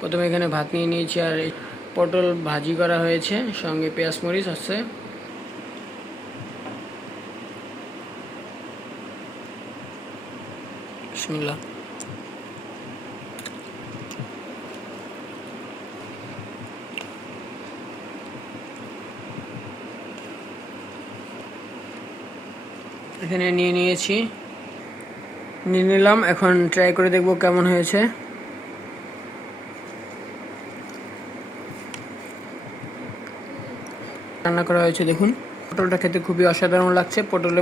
প্রথমে এখানে ভাত নিয়ে নিয়েছি আর পটল ভাজি করা হয়েছে, সঙ্গে পেঁয়াজ মরিচ আছে। এখানে নিয়ে নিয়েছি। নিয়ে নিলাম, এখন ট্রাই করে দেখব কেমন হয়েছে। রান্না করা হয়েছে, দেখুন। পটলটা খেতে খুবই অসাধারণ লাগছে। পটলে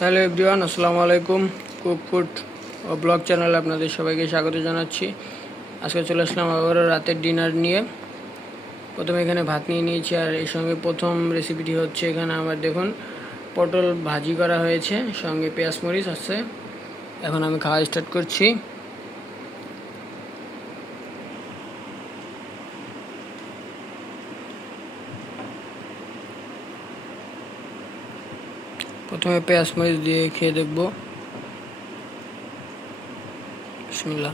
হ্যালো এভরিওয়ান, আসসালামু আলাইকুম। কুক ফুড ও ব্লগ চ্যানেলে আপনাদের সবাইকে স্বাগত জানাচ্ছি। আজকে চলে আসলাম আবারও রাতের ডিনার নিয়ে। প্রথমে এখানে ভাত নিয়ে নিয়েছি আর এর সঙ্গে প্রথম রেসিপিটি হচ্ছে এখানে আমার, দেখুন, পটল ভাজি করা হয়েছে, সঙ্গে পেঁয়াজ মরিচ আছে। এখন আমি খাওয়া স্টার্ট করছি। প্রথমে পেঁয়াজ মরিচ দিয়ে খেয়ে দেখব। বিসমিল্লাহ।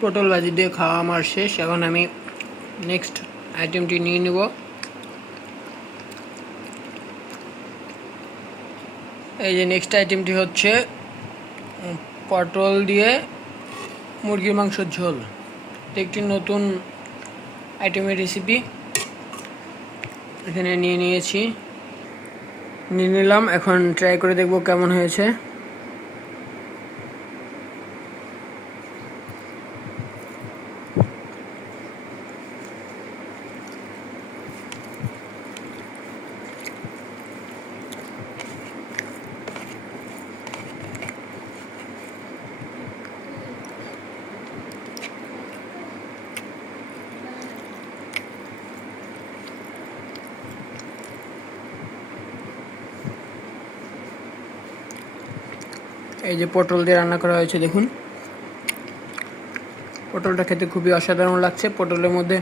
পটল ভাজি দিয়ে খাওয়া আমার শেষ। এখন আমি নেক্সট আইটেমটি নিয়ে নেব। এই যে নেক্সট আইটেমটি হচ্ছে পটল দিয়ে মুরগির মাংসের ঝোল। একটি নতুন আইটেমের রেসিপি এখানে নিয়ে নিয়েছি। নিয়ে নিলাম, এখন ট্রাই করে দেখব কেমন হয়েছে। এই যে পটল দিয়ে রান্না করা হয়েছে, দেখুন। পটলটা খেতে খুবই অসাধারণ লাগছে। পটলের মধ্যে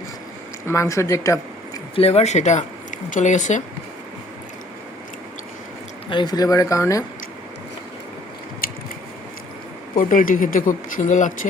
মাংসের যে একটা ফ্লেভার সেটা চলে গেছে। আর এই ফ্লেভারের কারণে পটলটি খেতে খুব সুন্দর লাগছে।